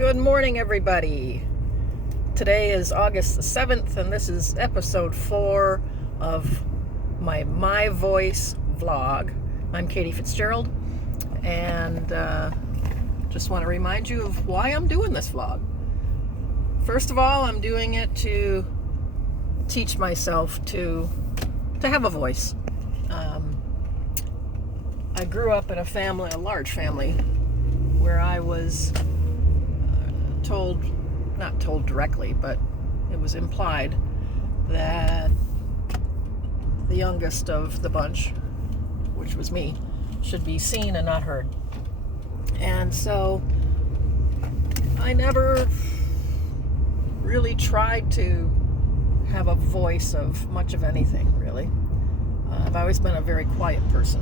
Good morning, everybody. Today is August the 7th, and this is episode 4 of my Voice vlog. I'm Katie Fitzgerald, and just want to remind you of why I'm doing this vlog. First of all, I'm doing it to teach myself to have a voice. I grew up in a large family, where I was not told directly, but it was implied that the youngest of the bunch, which was me, should be seen and not heard. And so I never really tried to have a voice of much of anything, really. I've always been a very quiet person.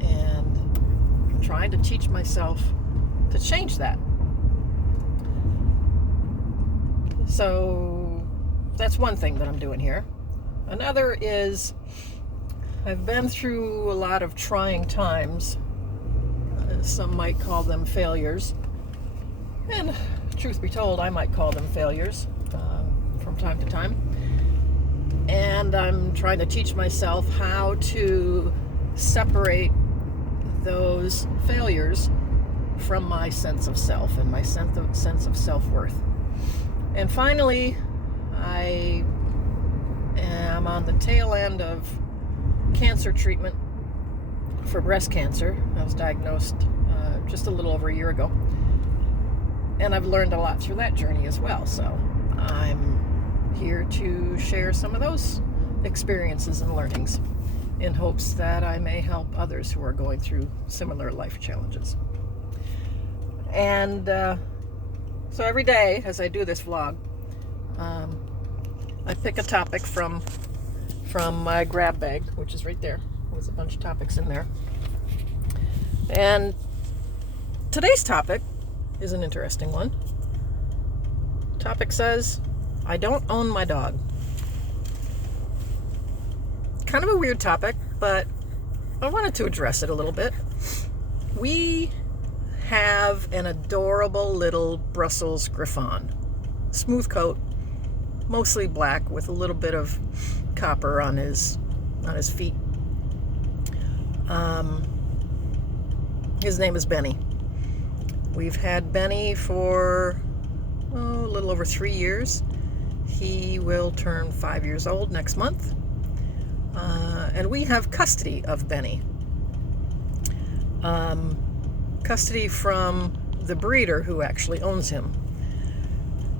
And I'm trying to teach myself to change that. So that's one thing that I'm doing here. Another is I've been through a lot of trying times. Some might call them failures. And truth be told, I might call them failures from time to time. And I'm trying to teach myself how to separate those failures from my sense of self and my sense of self-worth. And finally, I am on the tail end of cancer treatment for breast cancer. I was diagnosed just a little over a year ago. And I've learned a lot through that journey as well. So I'm here to share some of those experiences and learnings in hopes that I may help others who are going through similar life challenges. And so every day as I do this vlog, I pick a topic from my grab bag, which is right there. There's a bunch of topics in there. And today's topic is an interesting one. The topic says, I don't own my dog. Kind of a weird topic, but I wanted to address it a little bit. We have an adorable little Brussels Griffon. Smooth coat, mostly black with a little bit of copper on his feet. His name is Benny. We've had Benny for a little over 3 years. He will turn 5 years old next month. And we have custody of Benny. Custody from the breeder who actually owns him.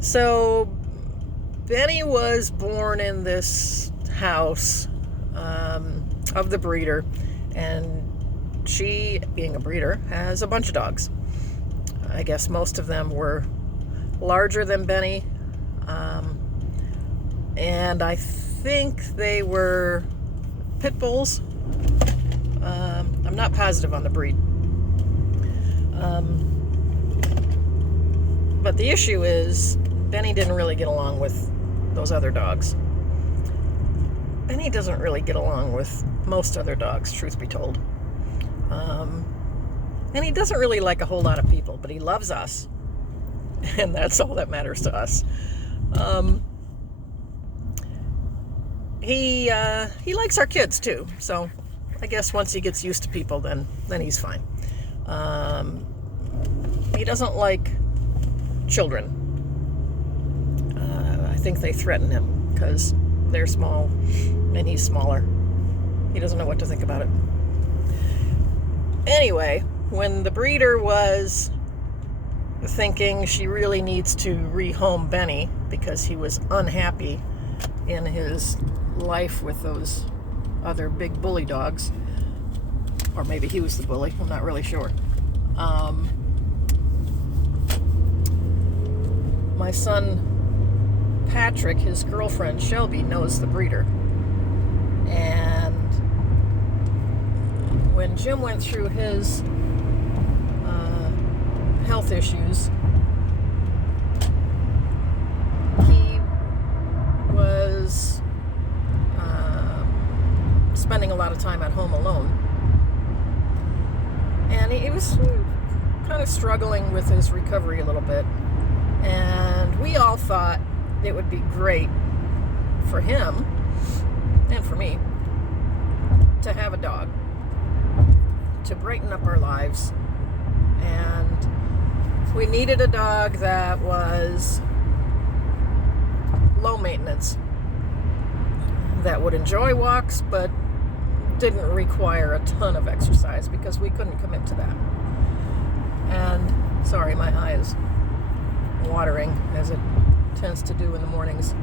So Benny was born in this house of the breeder, and she, being a breeder, has a bunch of dogs. I guess most of them were larger than Benny, and I think they were pit bulls. I'm not positive on the breed. But the issue is, Benny didn't really get along with those other dogs. Benny doesn't really get along with most other dogs, truth be told. And he doesn't really like a whole lot of people, but he loves us. And that's all that matters to us. He likes our kids too, so I guess once he gets used to people, then he's fine. He doesn't like children. I think they threaten him because they're small and he's smaller. He doesn't know what to think about it. Anyway, when the breeder was thinking she really needs to rehome Benny because he was unhappy in his life with those other big bully dogs, or maybe he was the bully, I'm not really sure. My son Patrick, his girlfriend Shelby, knows the breeder. And when Jim went through his health issues, he was spending a lot of time at home alone. And he was kind of struggling with his recovery a little bit. And we all thought it would be great for him and for me to have a dog to brighten up our lives. And we needed a dog that was low maintenance, that would enjoy walks but didn't require a ton of exercise, because we couldn't commit to that. And sorry, my eye is watering, as it tends to do in the mornings.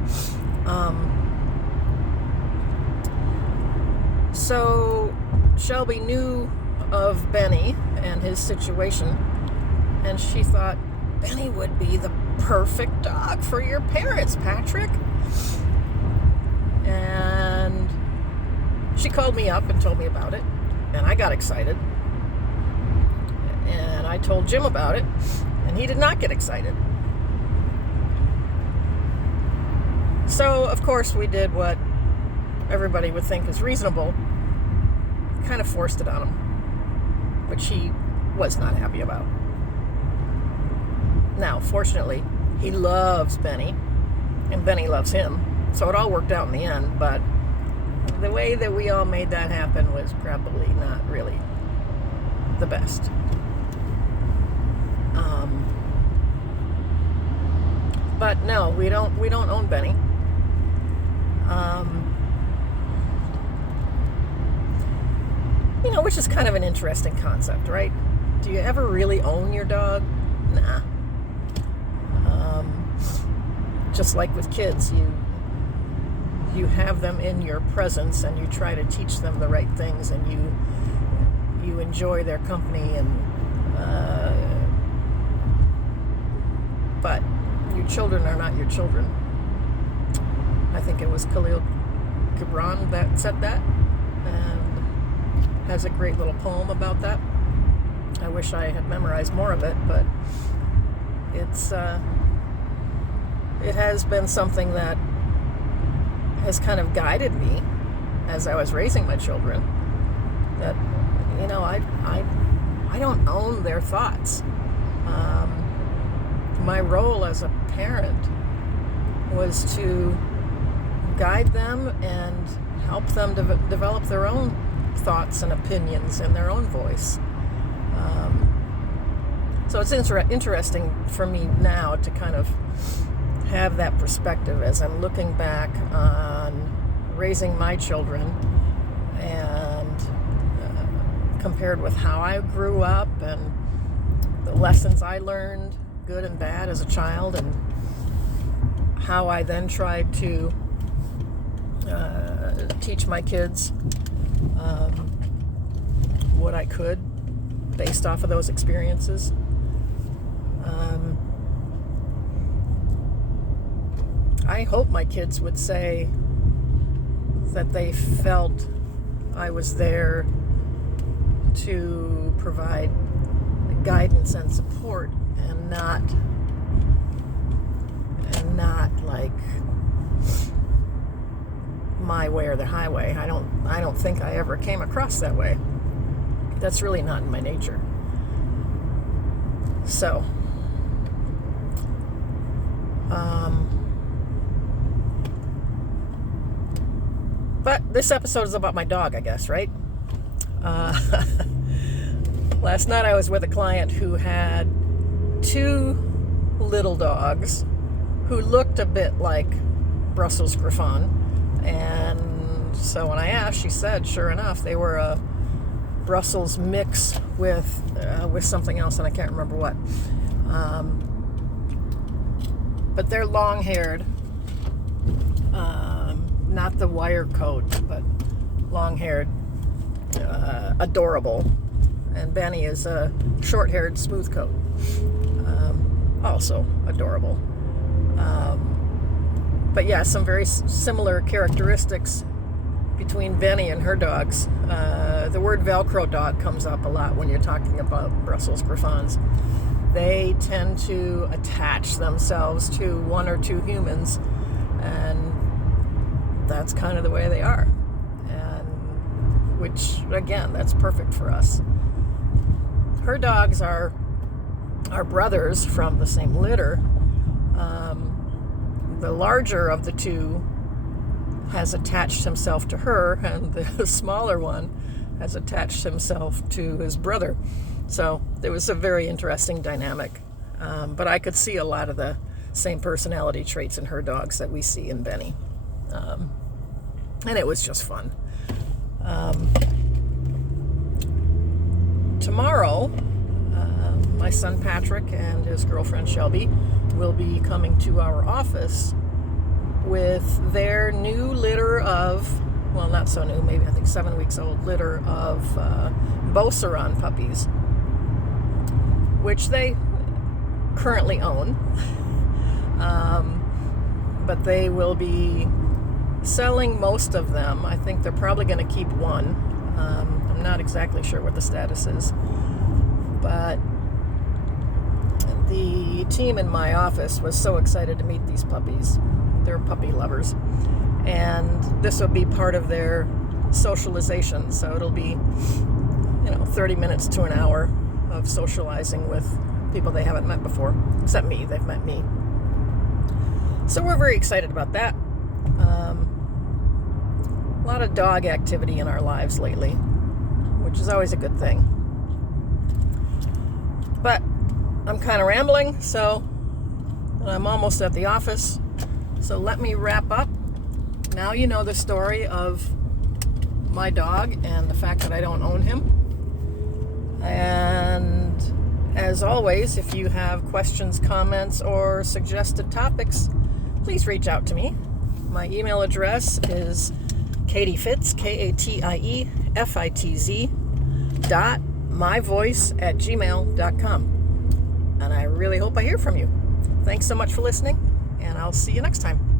So Shelby knew of Benny and his situation, and she thought, Benny would be the perfect dog for your parents, Patrick. And she called me up and told me about it, and I got excited. And I told Jim about it, and he did not get excited. So, of course, we did what everybody would think is reasonable. Kind of forced it on him, which he was not happy about. Now, fortunately, he loves Benny, and Benny loves him, so it all worked out in the end, but the way that we all made that happen was probably not really the best. But no, we don't own Benny. Which is kind of an interesting concept, right? Do you ever really own your dog? Nah. Just like with kids, you have them in your presence, and you try to teach them the right things, and you enjoy their company, and but your children are not your children. I think it was Khalil Gibran that said that, and has a great little poem about that. I wish I had memorized more of it, but it has been something that has kind of guided me as I was raising my children. That I don't own their thoughts. My role as a parent was to guide them and help them develop their own thoughts and opinions and their own voice. So it's interesting for me now to kind of have that perspective as I'm looking back on raising my children, and compared with how I grew up and the lessons I learned, good and bad, as a child, and how I then tried to teach my kids what I could based off of those experiences. I hope my kids would say that they felt I was there to provide guidance and support, and not like my way or the highway. I don't think I ever came across that way. That's really not in my nature. So, but this episode is about my dog, I guess, right? Last night I was with a client who had 2 little dogs who looked a bit like Brussels Griffon. And so when I asked, she said, sure enough, they were a Brussels mix with something else, and I can't remember what. But they're long-haired, not the wire coat, but long-haired, adorable. And Benny is a short-haired smooth coat, also adorable. But yeah, some very similar characteristics between Benny and her dogs. The word Velcro dog comes up a lot when you're talking about Brussels Griffons. They tend to attach themselves to 1 or 2 humans, and that's kind of the way they are. And which, again, that's perfect for us. Her dogs are are brothers from the same litter. The larger of the two has attached himself to her, and the smaller one has attached himself to his brother. So it was a very interesting dynamic. But I could see a lot of the same personality traits in her dogs that we see in Benny. And it was just fun. Tomorrow, my son Patrick and his girlfriend Shelby will be coming to our office with their new litter of, well, not so new, maybe I think 7 weeks old litter of Beauceron puppies, which they currently own. But they will be selling most of them. I think they're probably going to keep one. I'm not exactly sure what the status is, but the team in my office was so excited to meet these puppies. They're puppy lovers, and this will be part of their socialization. So it'll be, 30 minutes to an hour of socializing with people they haven't met before, except me. They've met me. So we're very excited about that. A lot of dog activity in our lives lately, which is always a good thing. But I'm kind of rambling, so I'm almost at the office. So let me wrap up. Now you know the story of my dog and the fact that I don't own him. And as always, if you have questions, comments, or suggested topics, please reach out to me. My email address is KatieFitz, KatieFitz, .myvoice@gmail.com. And I really hope I hear from you. Thanks so much for listening, and I'll see you next time.